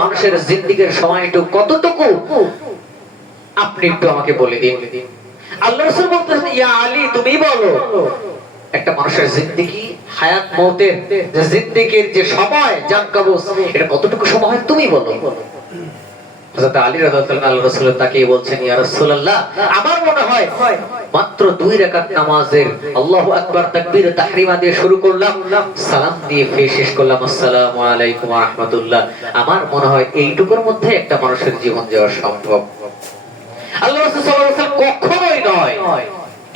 মানুষের জিন্দেগির সময়টুকু কতটুকু আপনি একটু আমাকে বলে দিন। আল্লাহ রাসূল বলতেছেন, ইয়া আলী তুমি বলো, একটা মানুষের জিন্দেগি হায়াত মওতের যে জিন্দেগির যে সময় জান কবজ এটা কতটুকু সময় তুমি বলো। হযরত আলী রাদিয়াল্লাহু তাআলা আল্লাহ রাসূল তাকে বলছেন, ইয়া রাসূলুল্লাহ আমার মনে হয় মাত্র 2 রাকাত নামাজের আল্লাহু আকবার তাকবীর তাহরিমা দিয়ে শুরু করলাম, সালাম দিয়ে শেষ করলাম আসসালামু আলাইকুম ওয়া রাহমাতুল্লাহ, আমার মনে হয় এইটুকুর মধ্যে একটা মানুষের জীবন যাওয়া সম্ভব। আল্লাহ রাসূল সাল্লাল্লাহু আলাইহি ওয়াসাল্লাম কখনোই নয়,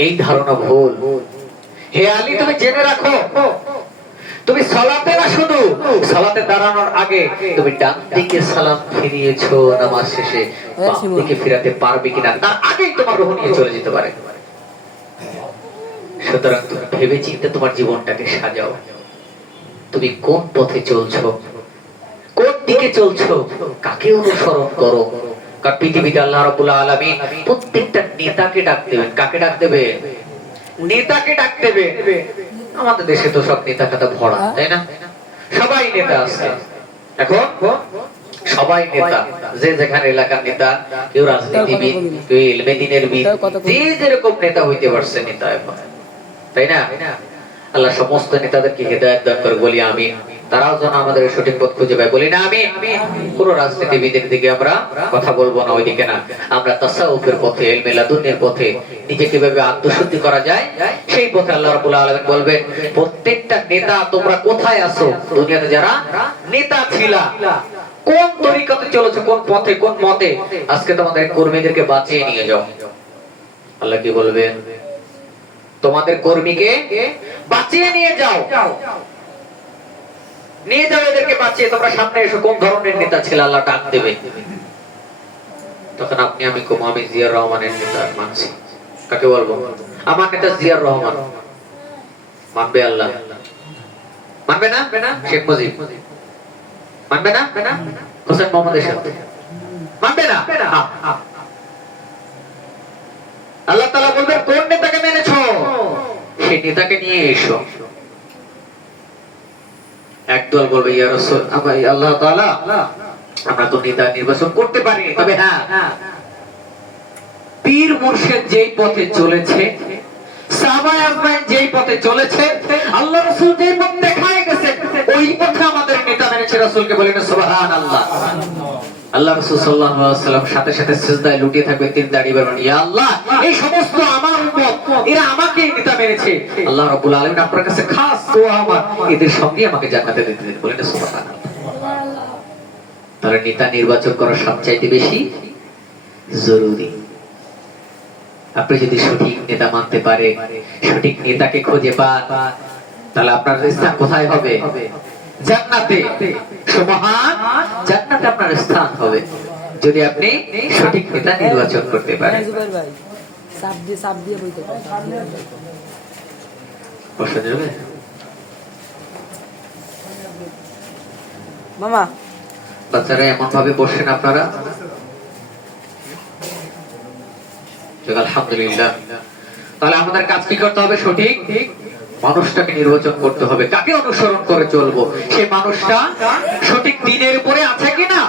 এই ধারণা ভুল। হে আলী তুমি জেনে রাখো, তুমি সালাতে না শুধু সালাতে দাঁড়ানোর আগে তুমি ডান দিকে সালাম ফিরিয়েছো, নামাজ শেষে বাম দিকে ফিরাতে পারবে কিনা তার আগেই তোমার রূহ নিয়ে চলে যেতে পারে। সুতরাং তুমি ভেবে চিন্তে তোমার জীবনটাকে সাজাও, তুমি কোন পথে চলছো, কোন দিকে চলছো, কাকে অনুসরণ করো। কারণ পৃথিবীতে আল্লাহ রাব্বুল আলামিন প্রত্যেকটা নেতাকে ডাক দেবেন। কাকে ডাক দেবে? নেতাকে ডাক দেবে। আমাদের দেশে তো সব নেতা খাতা ভরা, তাই না? সবাই নেতা আছে এখন, সবাই নেতা, যে যেখানে এলাকার নেতা, কেউ রাজনীতিবিদ, কেউ ইলমে দ্বীনের বিদ, যে যেরকম নেতা হইতে পারছে নেতা এখন, তাই না? আল্লাহ সমস্ত নেতাদেরকে হেদায়েত দান করে, বলি আমিন। তারাও যেন আমাদের সঠিক পথ খুঁজে পায়, বলি না আমিন। কোন রাজনীতিবিদের দিকে আমরা কথা বলবো না, ওইদিকে না, আমরা তাসাউফের পথে, ইলমে লাদুনের পথে নিজেকে কিভাবে আত্মশুদ্ধি করা যায় সেই পথে আল্লাহ রাব্বুল আলামিন বলবেন, প্রত্যেকটা নেতা তোমরা কোথায় আছো, দুনিয়াতে যারা নেতা ছিলা কোন তরিকাতে চলেছো, কোন পথে, কোন মতে, আজকে তোমাদের কর্মীদেরকে বাঁচিয়ে নিয়ে যাও। আল্লাহ কি বলবেন? তোমাদের কর্মীকে বাঁচিয়ে নিয়ে যাও, নিয়ে যাও এদেরকে বাঁচিয়ে, তোমরা সামনে এসো, কোন ধরনের নেতা ছিল আল্লাহ ডাক দেবে। তখন আপনি আমি কম, আমি জিয়াউর রহমানের নেতা মানছি। কাকে বলবো? আমার নেতা জিয়াউর রহমান। মানবে আল্লাহ? মানবে না? শেখ মুজিব মানবে না? হোসেন মোহাম্মদ এরশাদ মানবে না? আল্লাহ তাআলা বলবেন কোন নেতাকে মেনেছো, সেই নেতাকে নিয়ে এসো। একদল বলবে, ইয়া রাসূল আল্লাহ তাআলা আমরা তো নেতা নির্বাচন করতে পারি, তবে হ্যাঁ পীর মুর্শিদ যেই পথে চলেছে, সাহাবায়ে আজমাইন যেই পথে চলেছে, আল্লাহ রাসূল যেই পথ দেখায় গেছে, ওই পথে আমাদের নেতা মেনেছে। রাসূলকে বলেন সুবহানাল্লাহ। আল্লাহ রাসূল সাল্লাল্লাহু আলাইহি ওয়াসাল্লাম সাথে সাথে সিজদায় লুটিয়ে থাকবে, তিন দাঁড়িয়ে বলেন, ইয়া আল্লাহ এই সমস্ত আমার উম্মত এরা আমাকেই নেতা মেনেছে, আল্লাহ রাব্বুল আলামিন আপনার কাছে খাস দোয়া আমার, এদের সঙ্গে আমাকে জান্নাতে দিতে দিন। বলেন সুবহানাল্লাহ। তাহলে নেতা নির্বাচন করা সবচাইতে বেশি জরুরি। আপনি যদি সঠিক নেতা মানতে পারে, সঠিক নেতাকে খুঁজে পান, তাহলে আপনার স্থান কোথায় হবে? জান্নাতে। সুবহান, জান্নাতে আপনার স্থান হবে যদি আপনি সঠিক নেতা নির্বাচন করতে পারেন। বসা যাবে মামা? বাচ্চারা এমন ভাবে বসেন আপনারা, আলহামদুলিল্লাহ। তাহলে আমাদের কাজ কি করতে হবে? সঠিক মানুষটাকে নির্বাচন করতে হবে। কাকে অনুসরণ করে চলবো? সে মানুষটা সঠিক দ্বীনের উপরে আছে কিনা,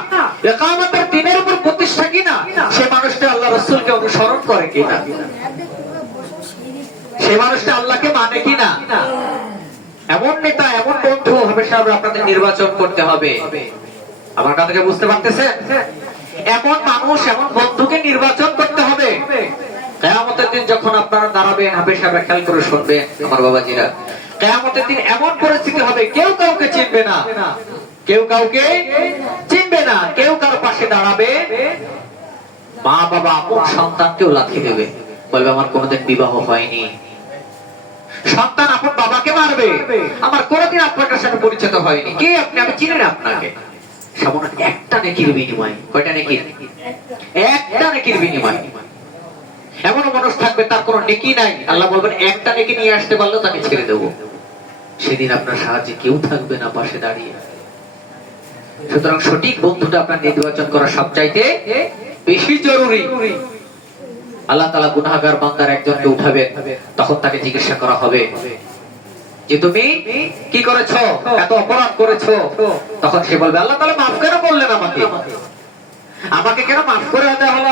ইকামতের দ্বীনের উপর প্রতিষ্ঠা কিনা, সে মানুষটা আল্লাহ রাসূলকে অনুসরণ করে কিনা, সে মানুষটা আল্লাহকে মানে কিনা। এমন নেতা, এমন বন্ধু হবে সাহেব আপনাদের নির্বাচন করতে হবে। আমার কথাকে বুঝতে পারতেছেন? এমন মানুষ, এমন বন্ধুকে নির্বাচন করতে হবে। কিয়ামতের দিন যখন আপনারা দাঁড়াবেন, হাফেজ সাহেব খেয়াল করে শুনবেন আমার বাবাজিরা, কিয়ামতের দিন এমন পরিস্থিতি হবে কেউ কাউকে চিনবে না, কেউ কাউকে চিনবে না, কেউ কারো পাশে দাঁড়াবে, মা বাবা আপন সন্তানকেও লাথি দেবে, বলবে আমার কোনোদিন বিবাহ হয়নি। সন্তান আপন বাবাকে মারবে, আমার কোনোদিন আপনার সাথে পরিচিত হয়নি, কে আপনি, আমি চিনি না আপনাকে। সামান্য একটা নেকির বিনিময়, কয়টা নেকি? একটা নেকির বিনিময়। এমন মানুষ থাকবে তার কোনো নেকি নাই, আল্লাহ বলবেন একটা নেকি নিয়ে আসতে পারলেও তাকে ছেড়ে দেবো। সেদিন আপনার সাহায্যে কেউ থাকবে না পাশে দাঁড়িয়ে। সুতরাং সঠিক বন্ধুটা আপনার নির্বাচন করা সবচাইতে বেশি জরুরি। আল্লাহ তাআলা গুনাহগার বান্দার একজনকে উঠাবেন, তখন তাকে জিজ্ঞাসা করা হবে যে যে তুমি কি করেছো, এত অপরাধ করেছো, তখন সে বলবে আল্লাহ তাআলা মাফ কেন করলেন আমাকে, আমাকে কেন মাফ করে দেওয়া হলো?